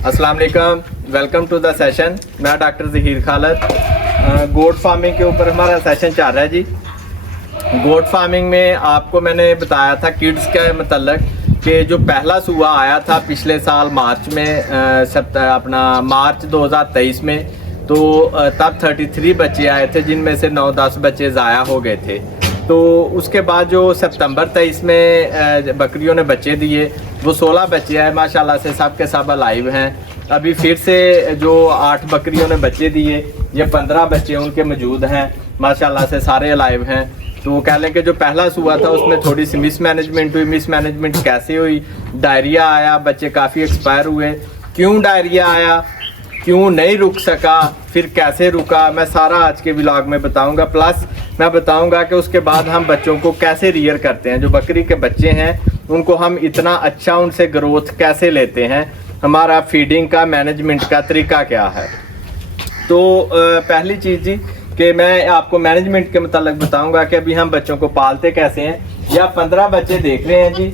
अस्सलाम वालेकुम, welcome to the session. मैं doctor Zaheer Khalid. Goat farming के ऊपर हमारा सेशन चल रहा है जी। गोट फार्मिंग में आपको मैंने बताया था किड्स के मतलब कि जो पहला सूआ आया था पिछले साल मार्च में अपना मार्च 2023 में, तो तब 33 बच्चे आए थे जिनमें से 9-10 बच्चे ज़ाया हो गए थे। तो उसके बाद जो सितंबर 23 में बकरियों ने बच्चे दिए वो 16 बच्चे आए, माशाल्लाह से सब के सब अलाइव हैं। अभी फिर से जो 8 बकरियों ने बच्चे दिए, ये 15 बच्चे उनके मौजूद हैं, माशाल्लाह से सारे अलाइव हैं। तो वो कह लें कि जो पहला सूआ था उसमें थोड़ी सी मिसमैनेजमेंट हुई। मिसमैनेजमेंट कैसे हुई? डायरिया आया, बच्चे काफ़ी एक्सपायर हुए। क्यों डायरिया आया, क्यों नहीं रुक सका, फिर कैसे रुका, मैं सारा आज के व्लॉग में बताऊंगा। प्लस मैं बताऊंगा कि उसके बाद हम बच्चों को कैसे रियर करते हैं। जो बकरी के बच्चे हैं उनको हम इतना अच्छा उनसे ग्रोथ कैसे लेते हैं, हमारा फीडिंग का मैनेजमेंट का तरीका क्या है। तो पहली चीज़ जी कि मैं आपको मैनेजमेंट के मतलब बताऊंगा कि अभी हम बच्चों को पालते कैसे हैं। या 15 बच्चे देख रहे हैं जी,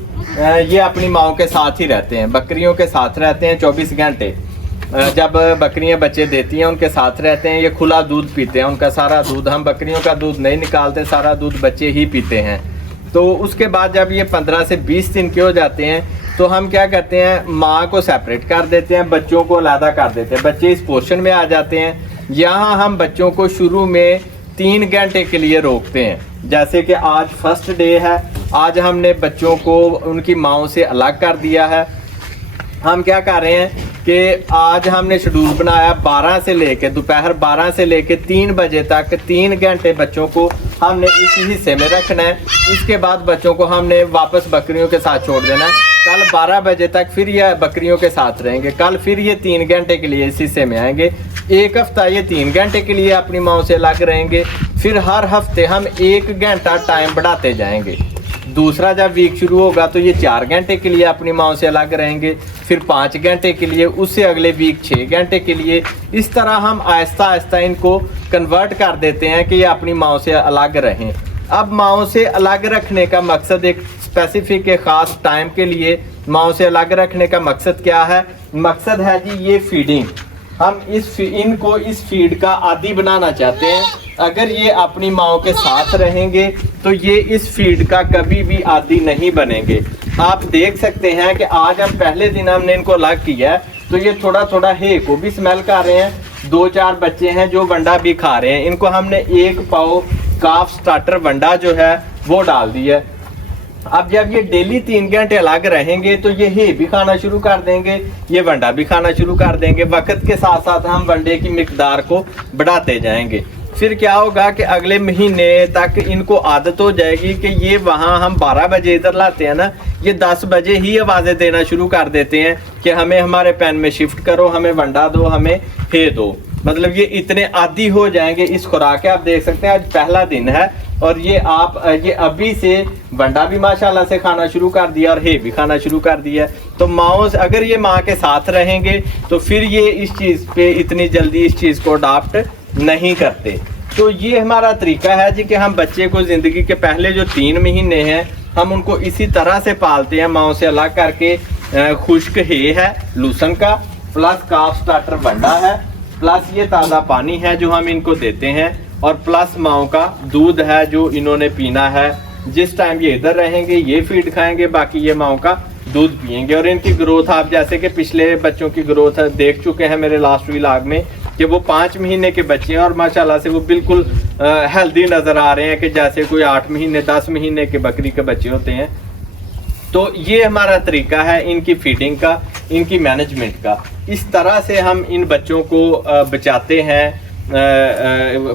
ये अपनी माओ के साथ ही रहते हैं, बकरियों के साथ रहते हैं 24 घंटे। जब बकरियां बच्चे देती हैं उनके साथ रहते हैं, ये खुला दूध पीते हैं, उनका सारा दूध, हम बकरियों का दूध नहीं निकालते, सारा दूध बच्चे ही पीते हैं। तो उसके बाद जब ये 15 से 20 दिन के हो जाते हैं तो हम क्या करते हैं, माँ को सेपरेट कर देते हैं, बच्चों को अलहदा कर देते हैं, बच्चे इस पोर्शन में आ जाते हैं। यहाँ हम बच्चों को शुरू में 3 घंटे के लिए रोकते हैं। जैसे कि आज फर्स्ट डे है, आज हमने बच्चों को उनकी माँओं से अलग कर दिया है। हम क्या कर रहे हैं कि आज हमने शेड्यूल बनाया 12 से लेके दोपहर 12 से लेके 3 बजे तक 3 घंटे बच्चों को हमने इसी हिस्से में रखना है। इसके बाद बच्चों को हमने वापस बकरियों के साथ छोड़ देना है। कल 12 बजे तक फिर ये बकरियों के साथ रहेंगे, कल फिर ये 3 घंटे के लिए इस हिस्से में आएंगे। एक हफ्ता ये 3 घंटे के लिए अपनी माँ से अलग रहेंगे, फिर हर हफ्ते हम 1 घंटा टाइम बढ़ाते जाएंगे। दूसरा जब वीक शुरू होगा तो ये 4 घंटे के लिए अपनी माँ से अलग रहेंगे, फिर 5 घंटे के लिए, उससे अगले वीक 6 घंटे के लिए। इस तरह हम आहिस्ता आहिस्ता इनको कन्वर्ट कर देते हैं कि ये अपनी माँ से अलग रहें। अब माँ से अलग रखने का मकसद, एक स्पेसिफिक एक ख़ास टाइम के लिए माँ से अलग रखने का मकसद क्या है? मकसद है जी ये फीडिंग। हम इनको इस फीड का आदी बनाना चाहते हैं। अगर ये अपनी माँ के साथ रहेंगे तो ये इस फीड का कभी भी आदी नहीं बनेंगे। आप देख सकते हैं कि आज हम पहले दिन हमने इनको अलग किया है तो ये थोड़ा थोड़ा हे को भी स्मेल कर रहे हैं। 2-4 बच्चे हैं जो वंडा भी खा रहे हैं। इनको हमने 1 पाव काफ स्टार्टर वंडा जो है वो डाल दिया। अब जब ये डेली 3 घंटे अलग रहेंगे तो ये हे भी खाना शुरू कर देंगे, ये वंडा भी खाना शुरू कर देंगे। वक्त के साथ साथ हम वंडे की मिकदार को बढ़ाते जाएंगे। फिर क्या होगा कि अगले महीने तक इनको आदत हो जाएगी कि ये वहाँ हम 12 बजे इधर लाते हैं ना, ये 10 बजे ही आवाज़ें देना शुरू कर देते हैं कि हमें हमारे पैन में शिफ्ट करो, हमें वंडा दो, हमें हे दो। मतलब ये इतने आदी हो जाएंगे इस खुराक के। आप देख सकते हैं आज पहला दिन है और ये अभी से वंडा भी माशाल्लाह से खाना शुरू कर दिया और हे भी खाना शुरू कर दिया। तो माओ अगर ये माँ के साथ रहेंगे तो फिर ये इस चीज़ पे इतनी जल्दी इस चीज़ को अडॉप्ट नहीं करते। तो ये हमारा तरीका है जी कि हम बच्चे को ज़िंदगी के पहले जो 3 महीने हैं हम उनको इसी तरह से पालते हैं, माँ से अलग करके। खुश्क हे है लूसन का, प्लस काफ स्टार्टर वंडा है, प्लस ये ताज़ा पानी है जो हम इनको देते हैं, और प्लस माओ का दूध है जो इन्होंने पीना है। जिस टाइम ये इधर रहेंगे ये फीड खाएंगे, बाकी ये माओ का दूध पिएंगे। और इनकी ग्रोथ आप जैसे कि पिछले बच्चों की ग्रोथ देख चुके हैं मेरे लास्ट व्लॉग में कि वो 5 महीने के बच्चे हैं और माशाल्लाह से वो बिल्कुल हेल्दी नज़र आ रहे हैं कि जैसे कोई 8 महीने 10 महीने के बकरी के बच्चे होते हैं। तो ये हमारा तरीका है इनकी फीडिंग का, इनकी मैनेजमेंट का। इस तरह से हम इन बच्चों को बचाते हैं,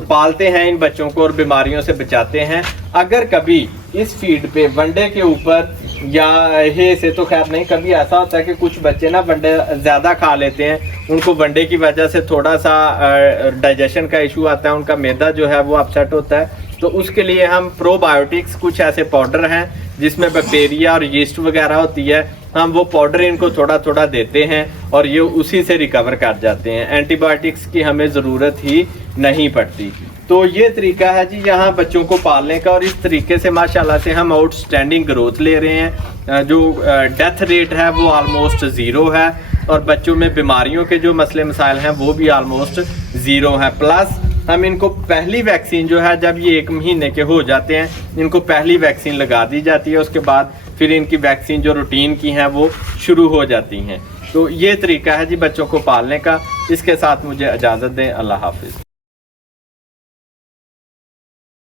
पालते हैं इन बच्चों को और बीमारियों से बचाते हैं। अगर कभी इस फीड पे वंडे के ऊपर या हे से तो खैर नहीं, कभी ऐसा होता है कि कुछ बच्चे ना वंडे ज़्यादा खा लेते हैं, उनको वंडे की वजह से थोड़ा सा डाइजेशन का इशू आता है, उनका मैदा जो है वो अपसेट होता है। तो उसके लिए हम प्रोबायोटिक्स, कुछ ऐसे पाउडर हैं जिसमें बैक्टीरिया और यीस्ट वगैरह होती है, हम वो पाउडर इनको थोड़ा थोड़ा देते हैं और ये उसी से रिकवर कर जाते हैं। एंटीबायोटिक्स की हमें ज़रूरत ही नहीं पड़ती। तो ये तरीका है जी यहाँ बच्चों को पालने का, और इस तरीके से माशाल्लाह से हम आउटस्टैंडिंग ग्रोथ ले रहे हैं। जो डेथ रेट है वो ऑलमोस्ट 0 है, और बच्चों में बीमारियों के जो मसले मसाइल हैं वो भी ऑलमोस्ट ज़ीरो हैं। प्लस हम इनको पहली वैक्सीन जो है जब ये 1 महीने के हो जाते हैं इनको पहली वैक्सीन लगा दी जाती है, उसके बाद फिर इनकी वैक्सीन जो रूटीन की हैं वो शुरू हो जाती हैं। तो ये तरीका है जी बच्चों को पालने का। इसके साथ मुझे इजाज़त दें। अल्लाह हाफिज़।